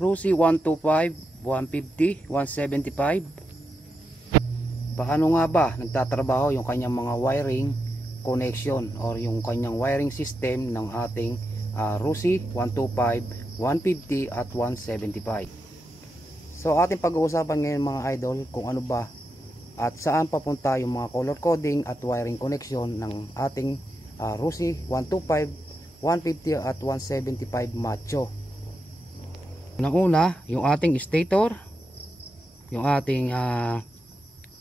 Rusi 125, 150, 175. Paano nga ba nagtatrabaho yung kanyang mga wiring connection or yung kanyang wiring system ng ating Rusi 125, 150 at 175. So ating pag-uusapan ngayon mga idol kung ano ba at saan papunta yung mga color coding at wiring connection ng ating Rusi 125, 150 at 175 macho. Una, yung ating stator, yung ating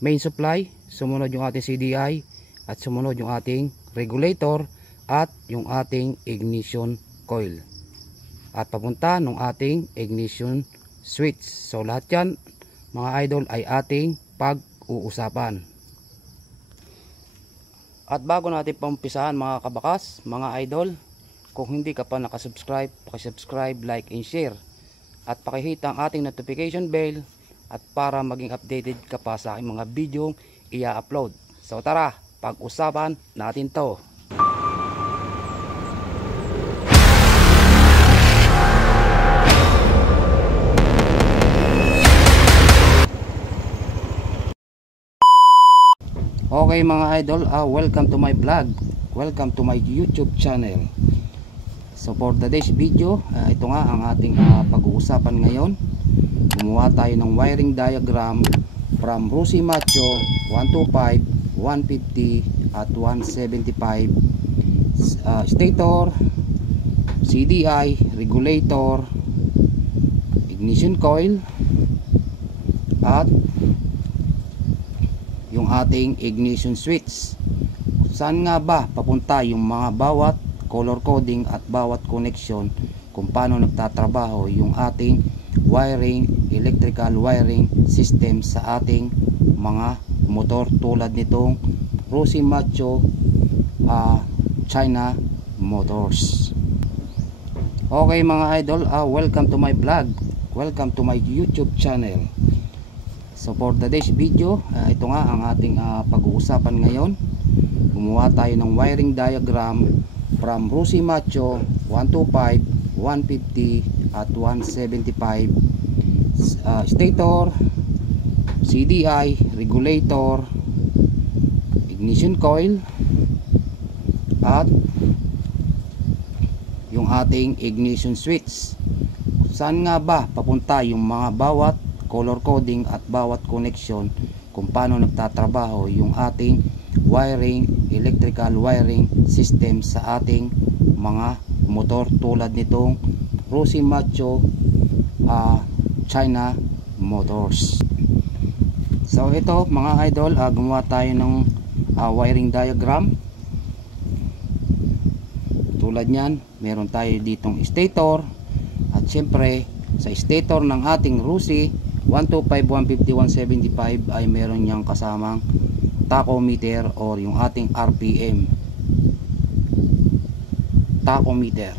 main supply, sumunod yung ating CDI, at sumunod yung ating regulator at yung ating ignition coil at papunta ng ating ignition switch. So lahat yan mga idol ay ating pag-uusapan. At bago natin pumpisahan mga kabakas, mga idol, kung hindi ka pa nakasubscribe, pakisubscribe, like and share at pakihit ang ating notification bell at para maging updated ka pa sa aking mga video i-upload. So tara, pag-usapan natin to. Okay mga idol, welcome to my vlog. Welcome to my YouTube channel. So for today's video, ito nga ang ating pag-uusapan ngayon. Gumawa tayo ng wiring diagram from Rusi Macho 125, 150 at 175 stator, CDI, regulator, ignition coil at yung ating ignition switch. Saan nga ba papunta yung mga bawat color coding at bawat connection, kung paano nagtatrabaho yung ating wiring, electrical wiring system sa ating mga motor tulad nitong Rusi Macho China Motors. Okay mga idol, welcome to my vlog, welcome to my YouTube channel. So for today's video, ito nga ang ating pag-uusapan ngayon. Gumawa tayo ng wiring diagram from Rusi Macho 125, 150 at 175 stator, CDI, regulator, ignition coil at yung ating ignition switch. Saan nga ba papunta yung mga bawat color coding at bawat connection, kung paano nagtatrabaho yung ating wiring, electrical wiring system sa ating mga motor tulad nitong Rusi Macho China Motors. So ito mga idol, gumawa tayo ng wiring diagram. Tulad nyan, meron tayo ditong stator at syempre sa stator ng ating Rusi 125, 150, 175 ay meron niyang kasamang tachometer or yung ating RPM tachometer.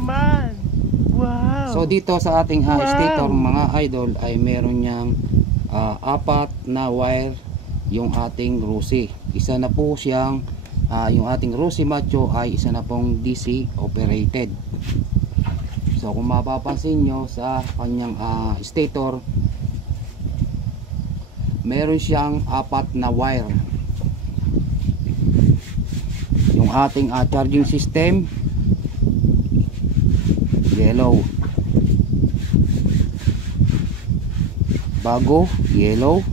Man, wow. So dito sa ating stator mga idol ay meron niyang apat na wire yung ating Rusi. Isa na po siyang yung ating Rusi Macho ay isa na pong DC operated. So kung mapapansin nyo sa kanyang stator, meron siyang apat na wire. Yung ating charging system, yellow, bago, yellow.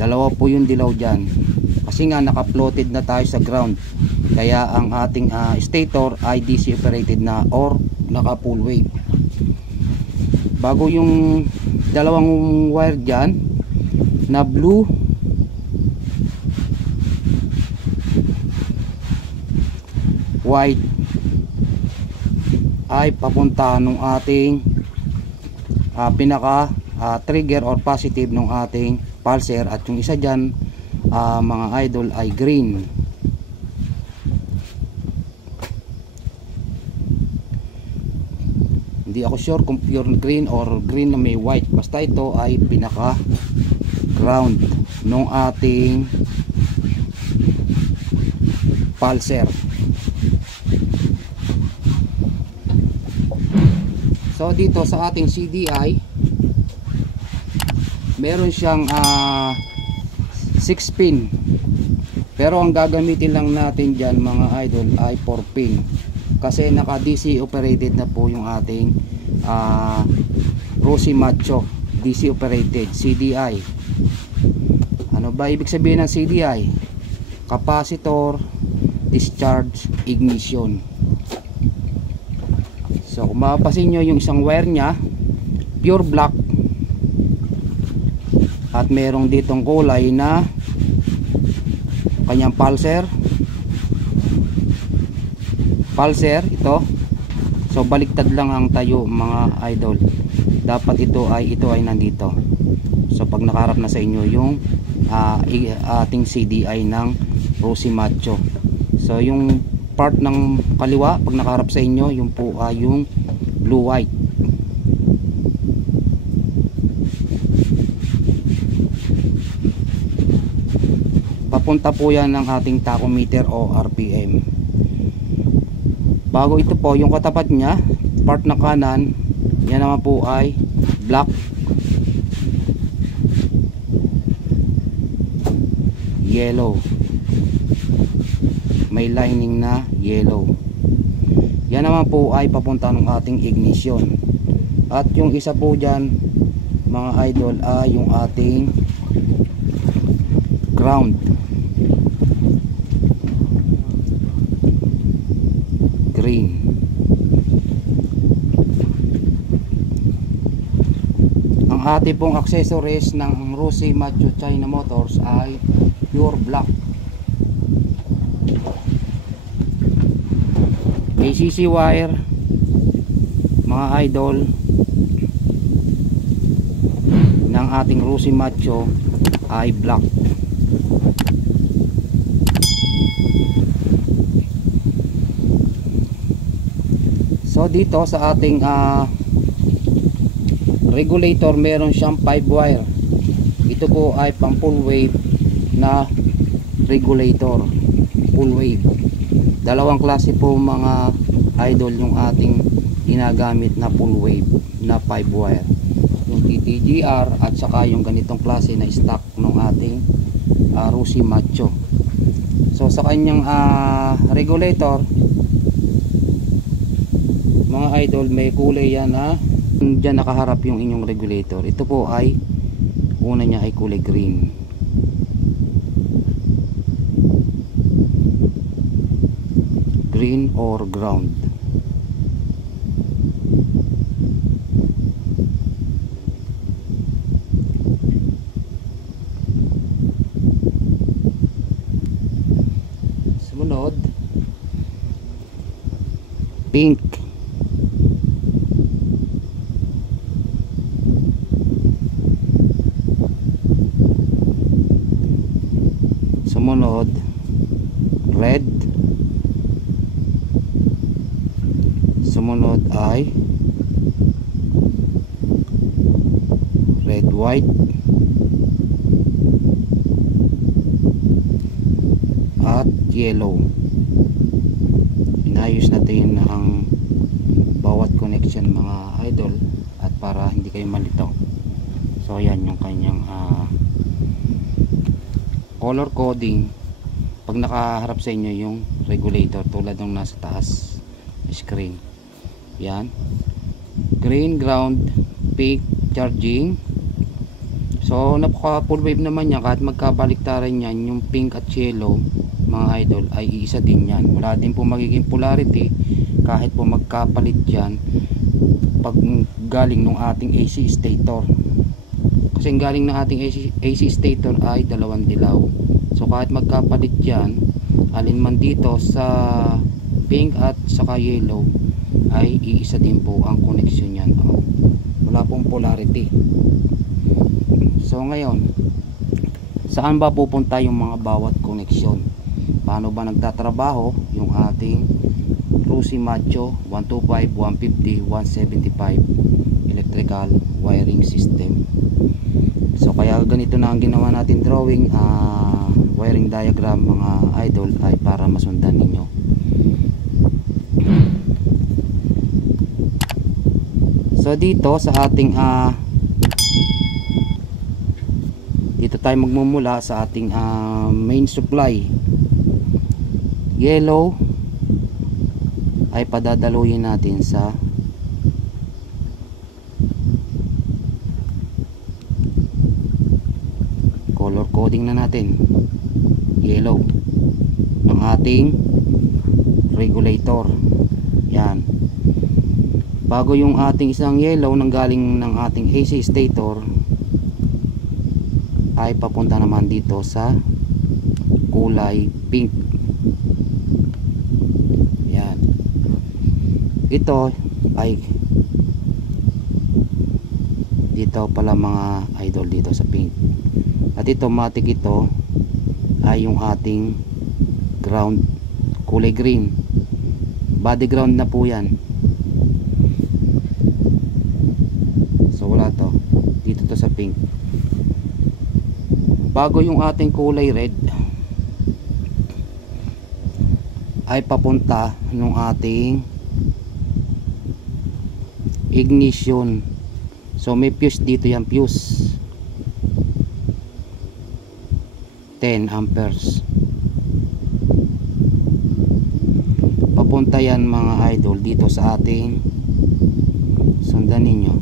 Dalawa po yung dilaw dyan kasi nga naka-floated na tayo sa ground, kaya ang ating stator ay DC operated na or naka full wave. Bago yung dalawang wire dyan na blue, white ay papunta ng ating pinaka trigger or positive ng ating pulser, at yung isa dyan mga idol ay green. Hindi Hindi ako sure kung pure green or green na may white. Basta ito ay pinaka ground nung ating pulser. So dito sa ating CDI, meron siyang 6 pin. Pero ang gagamitin lang natin dyan mga idol ay 4 pin. Kasi naka DC operated na po yung ating Rossi Macho DC operated CDI. Ano ba ibig sabihin ng CDI? Capacitor, discharge, ignition. So kung mapapansin nyo yung isang wire nya pure black at merong ditong kulay na kanyang pulser ito. So baliktad lang ang tayo mga idol. Dapat ito ay nandito. So pag nakaharap na sa inyo yung ating CDI ng Rossi Macho. So yung part ng kaliwa pag nakaharap sa inyo yung po yung blue white. Papunta po yan ng ating tachometer o RPM. Bago ito po yung katapat nya, part na kanan, yan naman po ay black, yellow, may lining na yellow. Yan naman po ay papunta ng ating ignition. At yung isa po dyan mga idol ay yung ating ground, green. Ang ating pong accessories ng Rossi Macho China Motors ay pure black. ACC wire mga idol ng ating Rossi Macho ay black. So dito sa ating regulator meron siyang 5 wire. Ito po ay pang full wave na regulator, full wave. Dalawang klase po mga idol yung ating ginagamit na full wave na 5 wire, yung TTGR at saka yung ganitong klase na stock ng ating Rossi Macho. So sa kanyang regulator mga idol may kulay yan dyan nakaharap yung inyong regulator. Ito po ay una niya ay kulay green. Green or ground. Sumunod pink. Sumunod red. Sumunod ay red white at yellow. Inayos natin ang bawat connection mga idol at para hindi kayo malito. So ayan yung kanyang color coding pag nakaharap sa inyo yung regulator tulad ng nasa taas screen. Yan, green, ground, pink, charging. So napaka full wave naman yan. Kahit magkabaliktaran yan yung pink at yellow mga idol ay iisa din yan. Wala din po magiging polarity kahit po magkapalit yan pag galing ng ating AC stator. Kasi galing ng ating AC stator ay dalawang dilaw. So kahit magkapalit yan, alin man dito sa pink at saka yellow ay iisa din po ang connection yan. Wala pong polarity. So ngayon, saan ba pupunta yung mga bawat connection? Paano ba nagtatrabaho yung ating Cruci Macho 125, 150, 175 electrical wiring system. So kaya ganito na ang ginawa natin drawing, wiring diagram mga idol, ay para masundan ninyo. So dito sa ating dito tayo magmumula sa ating main supply. Yellow ay padadaluyin natin sa color coding na natin. Yellow ng ating regulator. Yan. Bago yung ating isang yellow nang galing ng ating AC stator ay papunta naman dito sa kulay pink. Yan. Ito ay dito pala mga idol, dito sa pink. At ito matik, ito ay yung ating ground, kulay green. Body ground na po yan. So wala to, dito to sa pink. Bago yung ating kulay red ay papunta nung ating ignition. So may fuse dito, yan fuse 10 amperes. Papunta yan mga idol dito sa ating, sundan ninyo,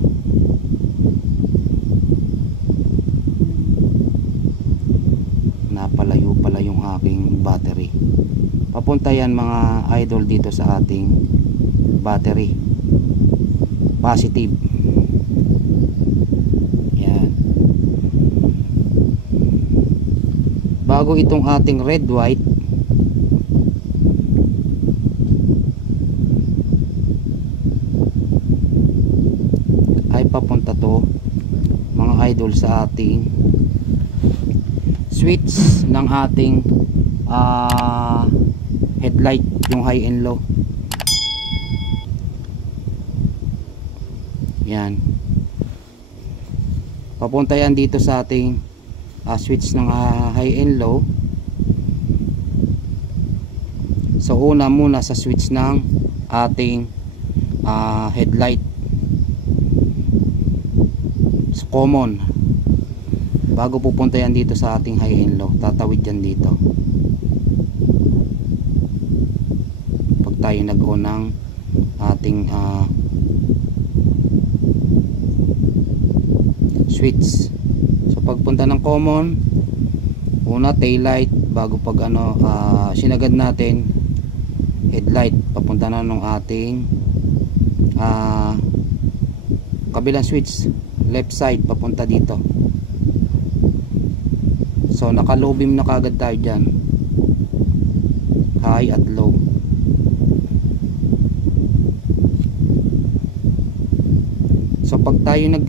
napalayo pala yung aking battery. Papunta yan mga idol dito sa ating battery, positive. Yan. Bago itong ating red white ay papunta to mga idol sa ating switch ng ating headlight, yung high and low. Yan. Papunta yan dito sa ating switch ng high and low. So una muna sa switch ng ating headlight, so, common. Bago pupunta yan dito sa ating high and low, tatawid yan dito pag tayo nag-on ng ating switch. So pagpunta ng common, una tail light, bago pag sinagad natin headlight, papunta na ng ating kabilang switch, left side, papunta dito. So naka low beam na kagad tayo dyan, high at low. So pag tayo nag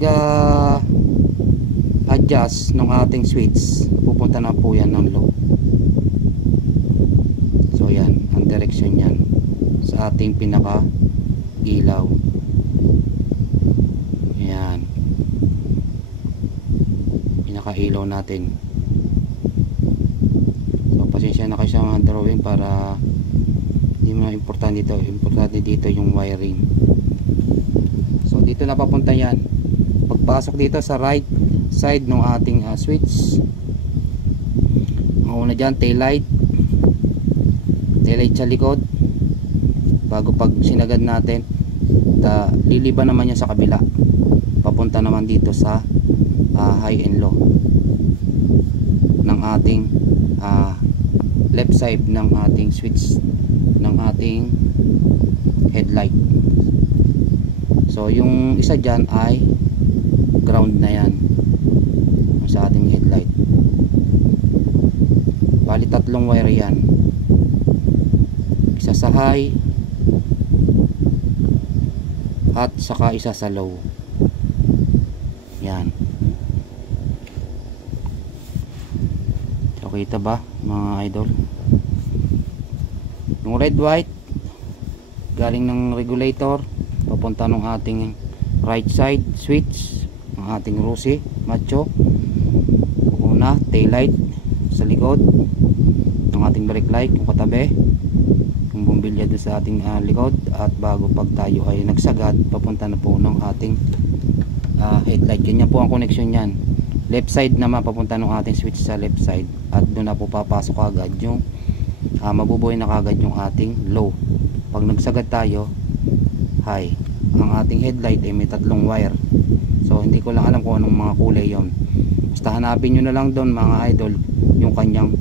adjust ng ating switch, pupunta na po yan ng low. So yan ang direction yan sa ating pinaka ilaw. Yan, pinaka ilaw natin. So pasensya na kayo sa mga drawing para hindi mo importante dito. Importante dito yung wiring. So dito na papunta yan. Pagpasok dito sa right side ng ating switch, ang una dyan tail light sa likod. Bago pag sinagad natin, liliban naman yan sa kabila, papunta naman dito sa high and low ng ating left side ng ating switch ng ating headlight. So yung isa dyan ay ground na yan sa ating headlight. Bali tatlong wire yan, isa sa high at saka isa sa low. Yan. So kita ba mga idol? Yung red white galing ng regulator papunta ng ating right side switch, ang ating Rusi macho. Una, tail light sa likod, ang ating brake light yung katabi, yung bumbilya doon sa ating likod, at bago pag tayo ay nagsagad papunta na po ng ating headlight. Ganyan po ang connection yan. Left side naman papunta ng ating switch sa left side, at doon na po papasok agad yung mabubuhay na kagad yung ating low. Pag nagsagad tayo high. Ang ating headlight ay may 3 wire, so hindi ko lang alam kung anong mga kulay yon. Basta hanapin nyo na lang doon mga idol yung kanyang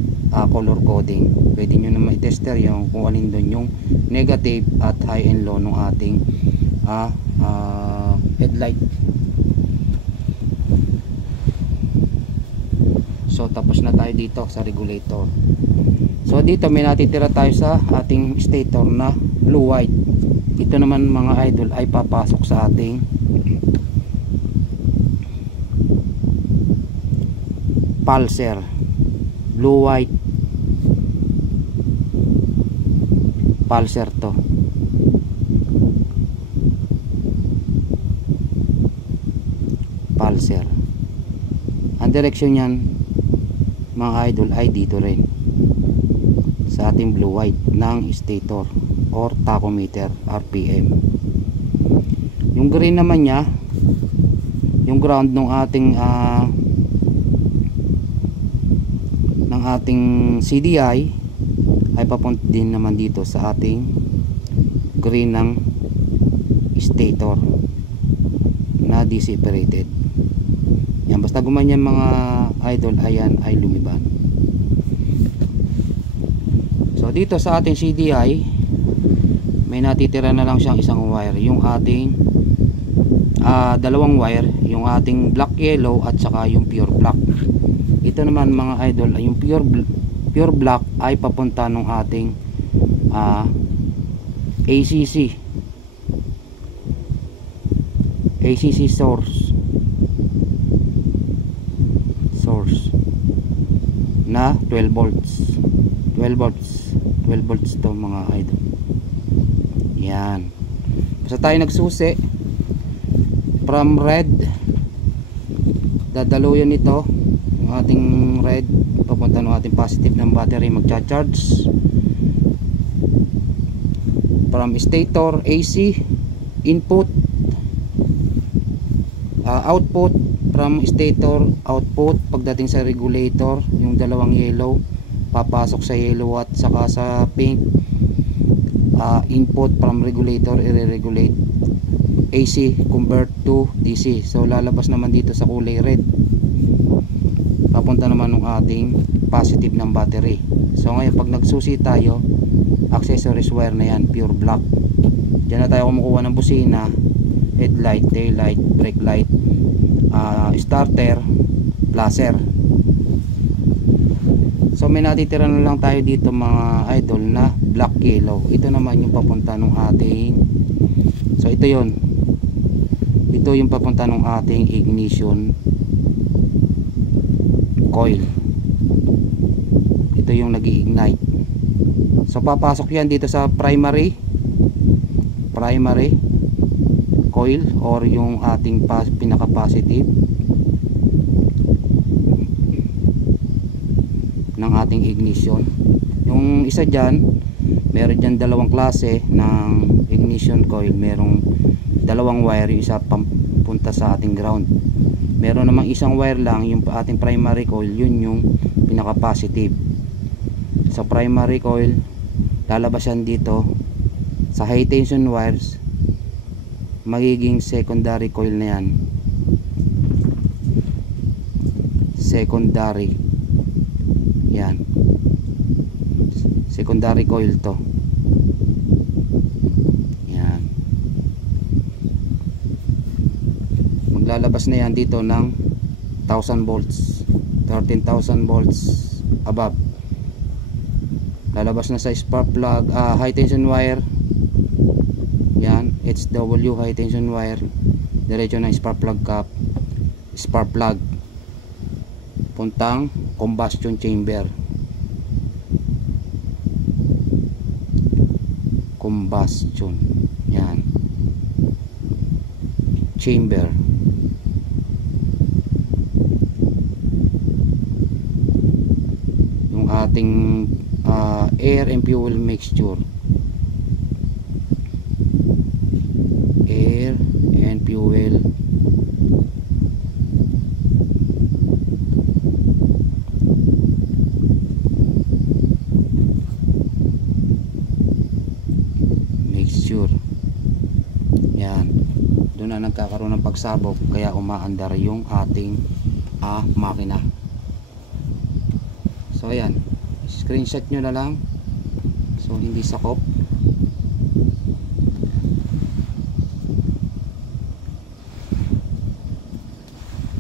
color coding. Pwede nyo na ma-tester yung kung alin doon yung negative at high and low ng ating headlight. So tapos na tayo dito sa regulator. So dito may natitira tayo sa ating stator na blue white. Ito naman mga idol ay papasok sa ating pulser. Blue white pulser to. Pulser. Ang direksyon yan mga idol ay dito rin sa ating blue white ng stator or tachometer RPM. Yung green naman nya, yung ground ng ating CDI ay papunta din naman dito sa ating green ng stator na DC operated. Yan, basta gumanyan mga idol, ayan ay lumiban. So dito sa ating CDI may natitira na lang siyang isang wire, yung ating 2 wire, yung ating black yellow at saka yung pure black. Ito naman mga idol ay yung pure black ay papunta ng ating ACC source na 12 volts to mga idol. Yan, basta tayo nagsusi from red, dadaluyan ito yung ating red papunta ng ating positive ng battery, magcha-charge from stator AC input, output from stator output. Pagdating sa regulator, yung 2 yellow papasok sa yellow at saka sa pink. Input from regulator, i-regulate AC convert to DC. So lalabas naman dito sa kulay red, papunta naman ng ating positive ng battery. So ngayon pag nagsusi tayo, accessories wire na yan, pure black. Diyan na tayo kumukuha ng busina, headlight, tail light, brake light, starter, flasher. So may natitira na lang tayo dito mga idol na black yellow. Ito naman yung papunta ng ating, so ito yon, ito yung papunta ng ating ignition coil. Ito yung nag-ignite. So papasok yan dito sa primary coil or yung ating pinaka positive ng ating ignition. Yung isa dyan, meron dyan 2 klase ng ignition coil. Merong 2 wire, yung isa papunta sa ating ground. Meron namang isang wire lang, yung ating primary coil, yun yung pinaka positive. Sa primary coil, lalabas yan dito sa high tension wires, magiging secondary coil na yan. Secondary yan, secondary coil to. Yan, maglalabas na yan dito ng 1000 volts, 13,000 volts above. Lalabas na sa spark plug, high tension wire. Yan, HW high tension wire, diretso ng spark plug cap, spark plug puntang combustion chamber. combustion. Yan. Chamber. Yung ating air and fuel mixture. Air and fuel mixture. Yan. Doon na nagkakaroon ng pagsabog, kaya umaandar yung ating makina. So ayan, screenshot nyo na lang. So hindi sakop.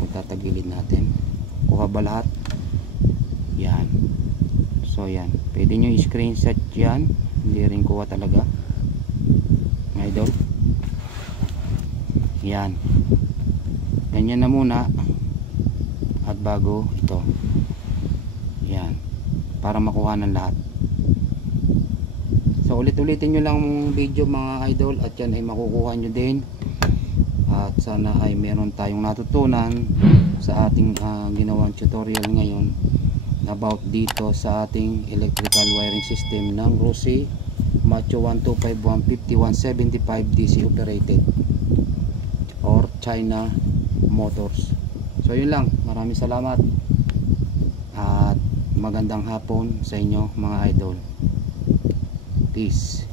Tatagilid natin. Kuha ba lahat? Yan. So yan, pwede nyo i-screenshot yan. Hindi rin kuha talaga, idol. Yan, ganyan na muna at bago ito. Yan, para makuha ng lahat. So ulit-ulitin nyo lang ang video mga idol, at yan ay makukuha nyo din. At sana ay meron tayong natutunan sa ating ginawang tutorial ngayon about dito sa ating electrical wiring system ng Rossi Macho 125, 150, 175 DC operated or China Motors. So yun lang, maraming salamat at magandang hapon sa inyo mga idol. Peace.